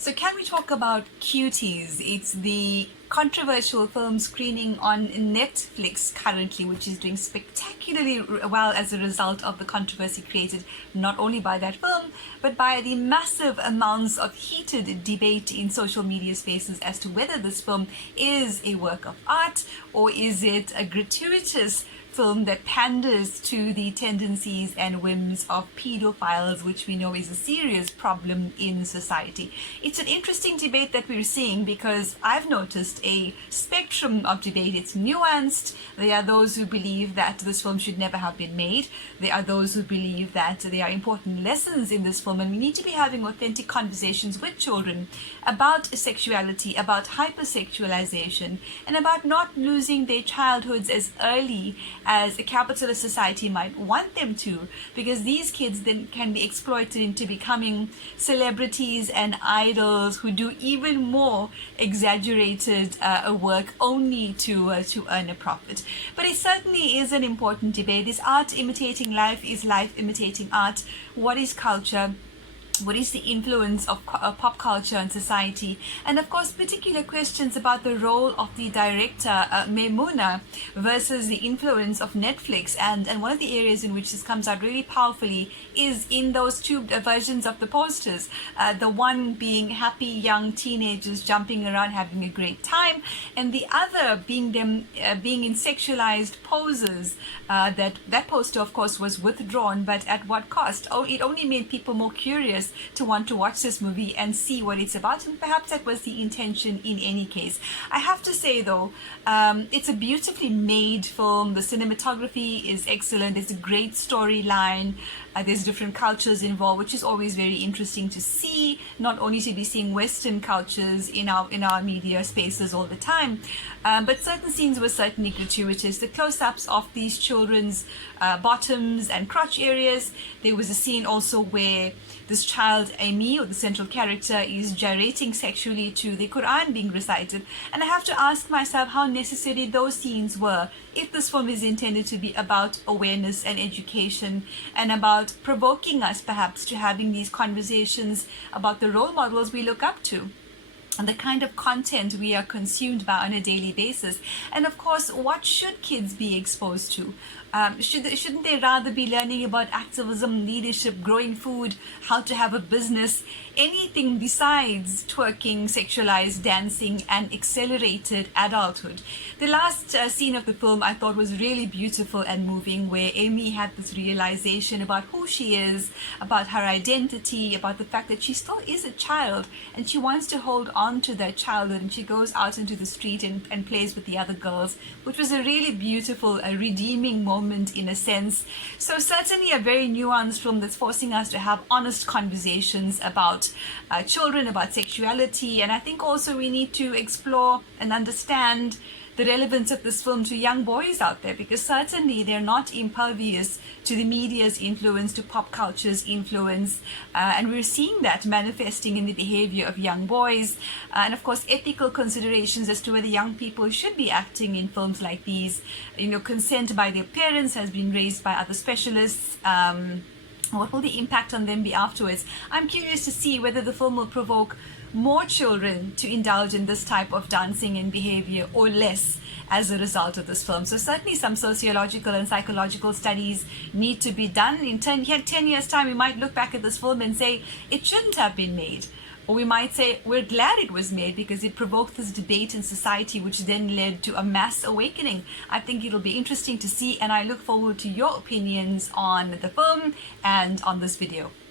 So can we talk about Cuties? It's the controversial film screening on Netflix currently, which is doing spectacularly well as a result of the controversy created not only by that film, but by the massive amounts of heated debate in social media spaces as to whether this film is a work of art or is it a gratuitous film that panders to the tendencies and whims of pedophiles, which we know is a serious problem in society. It's an interesting debate that we're seeing because I've noticed a spectrum of debate. It's nuanced. There are those who believe that this film should never have been made. There are those who believe that there are important lessons in this film and we need to be having authentic conversations with children about sexuality, about hypersexualization, and about not losing their childhoods as early as a capitalist society might want them to, because these kids then can be exploited into becoming celebrities and idols who do even more exaggerated work only to earn a profit. But it certainly is an important debate. Is art imitating life? Is life imitating art? What is culture? What is the influence of pop culture and society? And of course, particular questions about the role of the director, Maimouna, versus the influence of Netflix. And one of the areas in which this comes out really powerfully is in those two versions of the posters. The one being happy young teenagers jumping around having a great time, and the other being them being in sexualized poses. That poster, of course, was withdrawn, but at what cost? Oh, it only made people more curious to want to watch this movie and see what it's about, and perhaps that was the intention in any case. I have to say though, it's a beautifully made film. The cinematography is excellent. It's a great storyline. There's different cultures involved, which is always very interesting to see, not only to be seeing Western cultures in our media spaces all the time, but certain scenes were certainly gratuitous. The close-ups of these children's bottoms and crotch areas. There was a scene also where this child, Amy, or the central character, is gyrating sexually to the Quran being recited. And I have to ask myself how necessary those scenes were if this film is intended to be about awareness and education and about provoking us perhaps to having these conversations about the role models we look up to and the kind of content we are consumed by on a daily basis. And of course, what should kids be exposed to? Shouldn't they rather be learning about activism, leadership, growing food, how to have a business, anything besides twerking, sexualized dancing, and accelerated adulthood? The last scene of the film I thought was really beautiful and moving, where Amy had this realization about who she is, about her identity, about the fact that she still is a child and she wants to hold on to that childhood, and she goes out into the street and plays with the other girls, which was a really beautiful, redeeming moment in a sense. So certainly a very nuanced film that's forcing us to have honest conversations about children, about sexuality, and I think also we need to explore and understand the relevance of this film to young boys out there, because certainly they're not impervious to the media's influence, to pop culture's influence, and we're seeing that manifesting in the behavior of young boys, and of course ethical considerations as to whether young people should be acting in films like these. Consent by their parents has been raised by other specialists. What will the impact on them be afterwards? I'm curious to see whether the film will provoke more children to indulge in this type of dancing and behavior or less as a result of this film. So certainly some sociological and psychological studies need to be done. In 10 years time, we might look back at this film and say it shouldn't have been made. Or we might say we're glad it was made because it provoked this debate in society, which then led to a mass awakening. I think it'll be interesting to see, and I look forward to your opinions on the film and on this video.